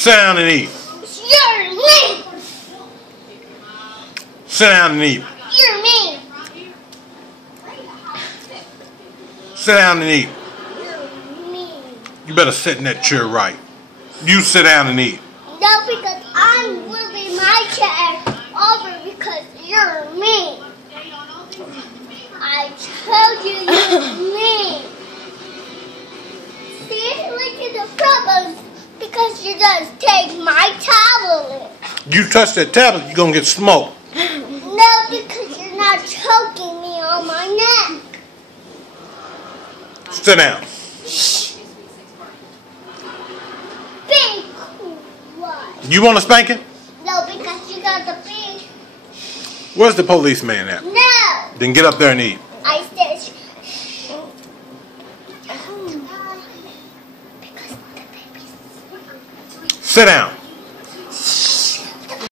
Sit down and eat. You're mean. Sit down and eat. You're mean. Sit down and eat. You're mean. You better sit in that chair right. You sit down and eat. No, because I'm moving my chair over because you're mean. I told you you're mean. See, look at the problems because you just take my tablet. You touch that tablet, you're going to get smoked. No, because you're not choking me on my neck. Sit down. Be quiet. You want a spanking? No, because you got the big. Where's the policeman at? No. Then get up there and eat. I said. Because the baby's. Sit down.